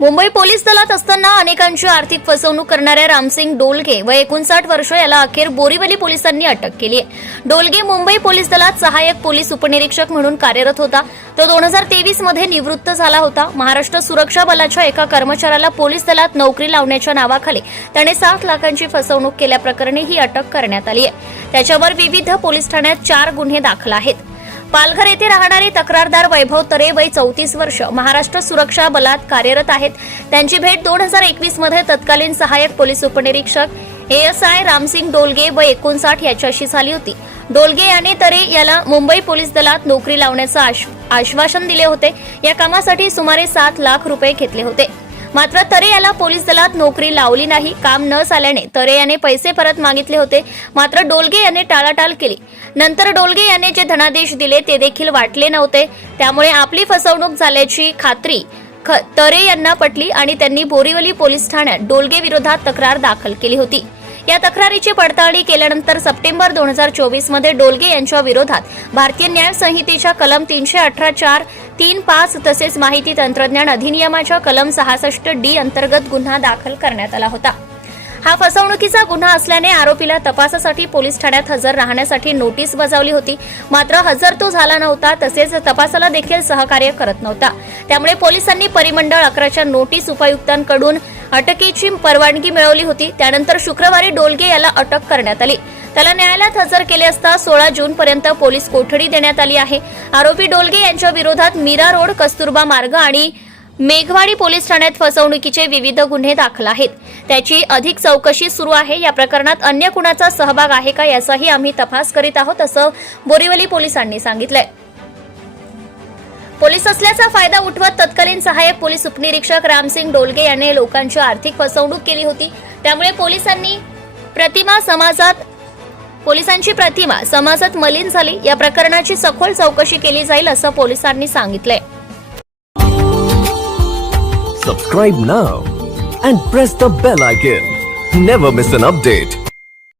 Mumbai police दलात असताना अनेकांची आर्थिक फसवणूक करणाऱ्या रामसिंग डोलगे व एकोणसाठ वर्ष याला अखेर बोरीवली पोलिसांनी अटक केली आहे. डोलगे मुंबई पोलीस दलात सहाय्यक पोलीस उपनिरीक्षक म्हणून कार्यरत होता. तो दोन हजार तेवीसमध्ये निवृत्त झाला होता. महाराष्ट्र सुरक्षा बलाच्या एका कर्मचाऱ्याला पोलीस दलात नोकरी लावण्याच्या नावाखाली त्याने सात लाखांची फसवणूक केल्याप्रकरणी ही अटक करण्यात आली आहे. त्याच्यावर विविध पोलीस ठाण्यात चार गुन्हे दाखल आहेत. पालघर येथे राहणारे तक्रारदार वैभव तरे वय चौतीस वर्ष महाराष्ट्र सुरक्षा बलात कार्यरत आहेत. त्यांची भेट दोन हजार एकवीसमध्ये तत्कालीन सहाय्यक पोलीस उपनिरीक्षक एएसआय रामसिंग डोलगे व एकोणसाठ याच्याशी झाली होती. डोलगे याने तरे याला मुंबई पोलीस दलात नोकरी लावण्याचं आश्वासन दिले होते. या कामासाठी सुमारे सात लाख रुपये घेतले होते. मात्र तरे याला पोलीस दलात नोकरी लावली नाही काम न झाल्याने तरे याने पैसे परत मागितले होते मात्र डोलगे याने टाळाटाळ केली. नंतर डोलगे याने जे धनादेश दिले ते देखील वाटले नव्हते. त्यामुळे आपली फसवणूक झाल्याची खात्री ख- तरे यांना पटली आणि त्यांनी बोरीवली पोलीस ठाण्यात डोलगे विरोधात तक्रार दाखल केली होती. या तक्रारीची पडताळणी केल्यानंतर सप्टेंबर दोन हजार चोवीसमध्ये डोलगे यांच्या विरोधात भारतीय न्याय संहितेच्या कलम तीनशे अठरा चार तीन पाच तसेच माहिती तंत्रज्ञान अधिनियमाच्या कलम सहासष्ट डी अंतर्गत गुन्हा दाखल करण्यात आला होता. हा फसवणुकीचा गुन्हा असल्याने आरोपीला तपासासाठी पोलीस ठाण्यात हजर राहण्यासाठी नोटीस बजावली होती. मात्र हजर तो झाला नव्हता तसेच तपासाला देखील सहकार्य करत नव्हता. त्यामुळे पोलिसांनी परिमंडळ अकराच्या नोटीस उपायुक्तांकडून अटकेची परवानगी मिळवली होती. त्यानंतर शुक्रवारी डोलगे याला अटक करण्यात आली. त्याला न्यायालयात हजर केले असता सोळा जून पर्यंत पोलीस कोठडी देण्यात आली आहे. आरोपी डोलगे यांच्या विरोधात मीरा रोड कस्तुरबा मार्ग आणि मेघवाडी पोलीस ठाण्यात फसवणुकीचे विविध गुन्हे दाखल आहेत. त्याची अधिक चौकशी सुरू आहे. या प्रकरणात अन्य कुणाचा सहभाग आहे का याचाही आम्ही तपास करीत आहोत असं बोरीवली पोलिसांनी सांगितलंय. पोलीस असल्याचा फायदा उठवत तत्कालीन सहाय्यक पोलीस उपनिरीक्षक रामसिंग डोलगे यांनी लोकांची आर्थिक फसवणूक केली होती. त्यामुळे पोलिसांनी प्रतिमा समाजात पोलिसांची प्रतिमा समाजात मलिन झाली. या प्रकरणाची सखोल चौकशी केली जाईल असं पोलिसांनी सांगितलंय. Subscribe now and press the bell icon never miss an update